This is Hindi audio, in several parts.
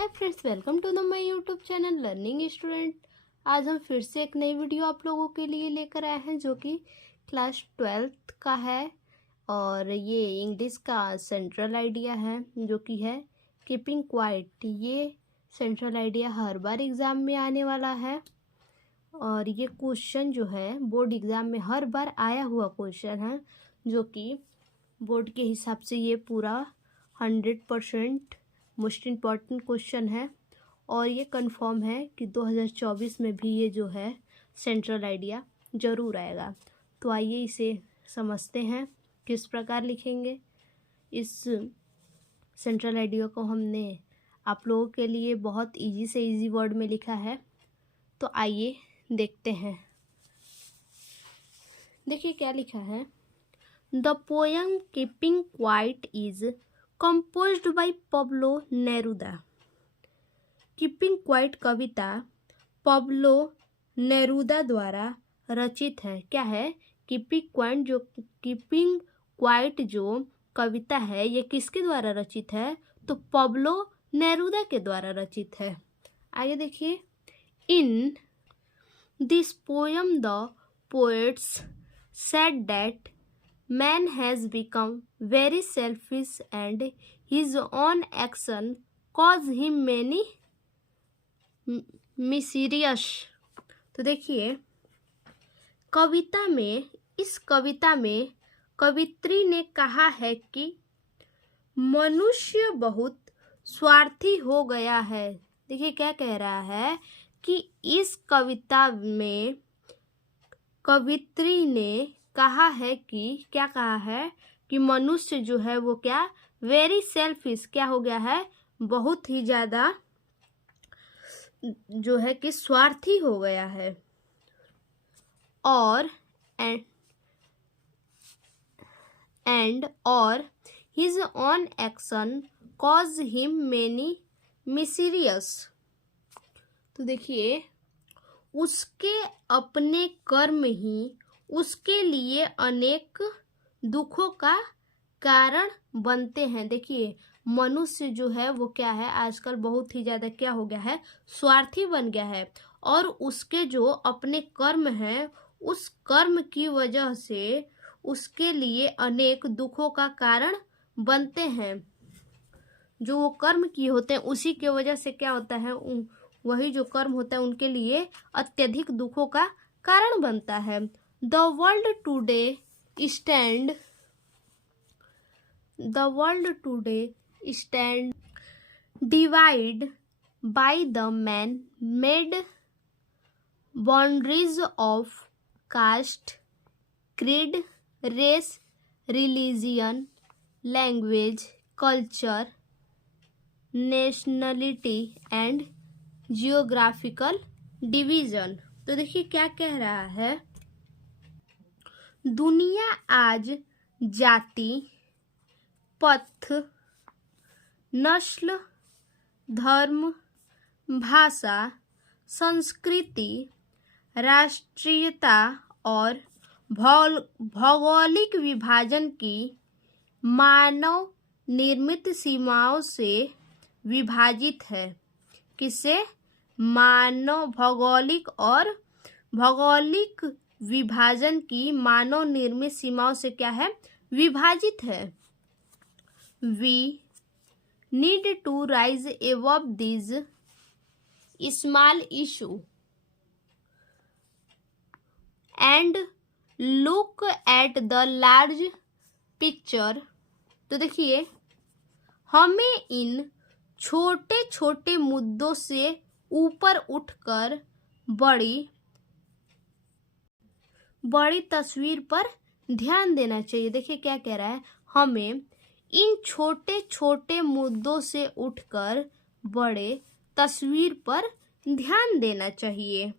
Hi friends, welcome to the my YouTube channel learning student. आज हम फिर से एक नई वीडियो आप लोगों के लिए लेकर आए हैं जो कि क्लास 12th का है और ये इंग्लिश का सेंट्रल आइडिया है जो कि है कीपिंग क्वाइट। ये सेंट्रल आइडिया हर बार एग्ज़ाम में आने वाला है और ये क्वेश्चन जो है बोर्ड एग्ज़ाम में हर बार आया हुआ क्वेश्चन है जो कि बोर्ड के हिसाब से ये पूरा 100% मोस्ट इम्पॉर्टेंट क्वेश्चन है और ये कंफर्म है कि 2024 में भी ये जो है सेंट्रल आइडिया ज़रूर आएगा। तो आइए इसे समझते हैं किस प्रकार लिखेंगे। इस सेंट्रल आइडिया को हमने आप लोगों के लिए बहुत इजी से इजी वर्ड में लिखा है, तो आइए देखते हैं। देखिए क्या लिखा है। The poem keeping quiet is composed by Pablo Neruda। Keeping quiet Kavita Pablo Neruda द्वारा रचित है। क्या है? कीपिंग क्वाइट जो कविता है ये किसके द्वारा रचित है? तो पब्लो नेरुदा के द्वारा रचित है। आगे देखिए। In this poem the poets said that man has become very selfish and his own action cause him many mischievous। तो देखिए इस कविता में कवित्री ने कहा है कि मनुष्य बहुत स्वार्थी हो गया है। देखिए क्या कह रहा है कि इस कविता में कवित्री ने कहा है कि क्या कहा है कि मनुष्य जो है वो क्या वेरी सेल्फिश क्या हो गया है, बहुत ही ज़्यादा जो है कि स्वार्थी हो गया है और his own action cause him many miseries. तो देखिए उसके अपने कर्म ही उसके लिए अनेक दुखों का कारण बनते हैं। देखिए मनुष्य जो है वो क्या है आजकल बहुत ही ज़्यादा क्या हो गया है, स्वार्थी बन गया है और उसके जो अपने कर्म हैं उस कर्म की वजह से उसके लिए अनेक दुखों का कारण बनते हैं। जो वो कर्म किए होते हैं उसी के वजह से क्या होता है, वही जो कर्म होता है उनके लिए अत्यधिक दुखों का कारण बनता है। The world today stand divided by the man-made boundaries of caste, creed, race, religion, language, culture, nationality and geographical division। तो देखिए क्या कह रहा है। दुनिया आज जाति, पथ, नस्ल, धर्म, भाषा, संस्कृति, राष्ट्रीयता और भौगोलिक विभाजन की मानव निर्मित सीमाओं से विभाजित है। किससे? मानव भौगोलिक विभाजन की मानव निर्मित सीमाओं से क्या है, विभाजित है। We need to rise above these small issue and look at the large picture। तो देखिए हमें इन छोटे छोटे मुद्दों से ऊपर उठकर बड़ी तस्वीर पर ध्यान देना चाहिए। देखिए क्या कह रहा है, हमें इन छोटे छोटे मुद्दों से उठकर बड़े तस्वीर पर ध्यान देना चाहिए।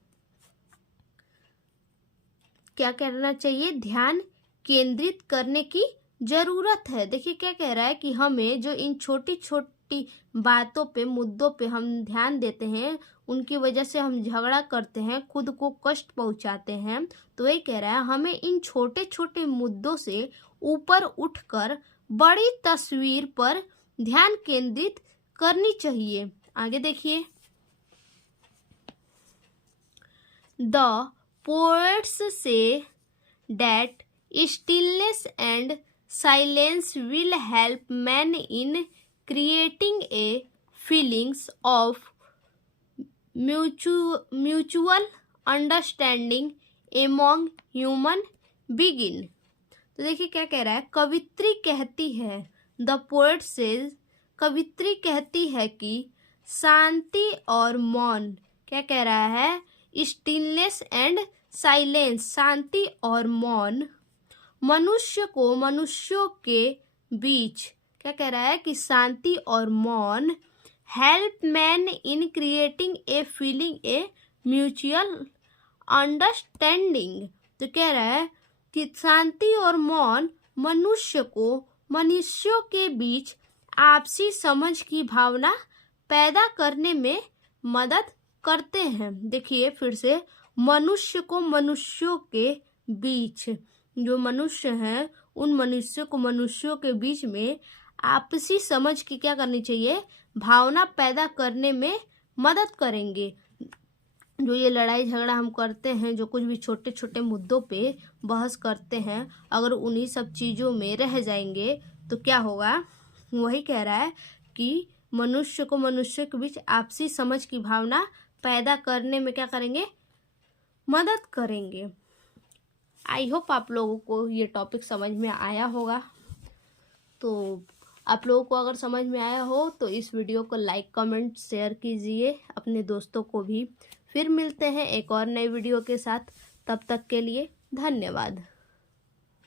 क्या करना चाहिए? ध्यान केंद्रित करने की जरूरत है। देखिए क्या कह रहा है कि हमें जो इन छोटी छोटी बातों पे मुद्दों पे हम ध्यान देते हैं उनकी वजह से हम झगड़ा करते हैं, खुद को कष्ट पहुंचाते हैं। तो ये कह रहा है हमें इन छोटे छोटे मुद्दों से ऊपर उठकर बड़ी तस्वीर पर ध्यान केंद्रित करनी चाहिए। आगे देखिए, द पोएट्स से that stillness and silence will help man in creating a feelings of mutual understanding among human being। तो देखिए क्या कह रहा है, कवित्री कहती है, द पोएट सेज, कवित्री कहती है कि शांति और मौन, क्या कह रहा है, स्टिलनेस एंड साइलेंस, शांति और मौन मनुष्य को मनुष्यों के बीच, क्या कह रहा है कि शांति और मौन help man in creating a feeling a mutual understanding. तो कह रहा है कि शांति और मौन मनुष्य को मनुष्यों के बीच आपसी समझ की भावना पैदा करने में मदद करते हैं। देखिए फिर से, मनुष्य को मनुष्यों के बीच, जो मनुष्य हैं उन मनुष्य को मनुष्यों के बीच में आपसी समझ की क्या करनी चाहिए, भावना पैदा करने में मदद करेंगे। जो ये लड़ाई झगड़ा हम करते हैं, जो कुछ भी छोटे छोटे मुद्दों पे बहस करते हैं, अगर उन्हीं सब चीज़ों में रह जाएंगे तो क्या होगा, वही कह रहा है कि मनुष्य को मनुष्य के बीच आपसी समझ की भावना पैदा करने में क्या करेंगे, मदद करेंगे। आई होप आप लोगों को ये टॉपिक समझ में आया होगा। तो आप लोगों को अगर समझ में आया हो तो इस वीडियो को लाइक कमेंट शेयर कीजिए अपने दोस्तों को भी। फिर मिलते हैं एक और नई वीडियो के साथ, तब तक के लिए धन्यवाद।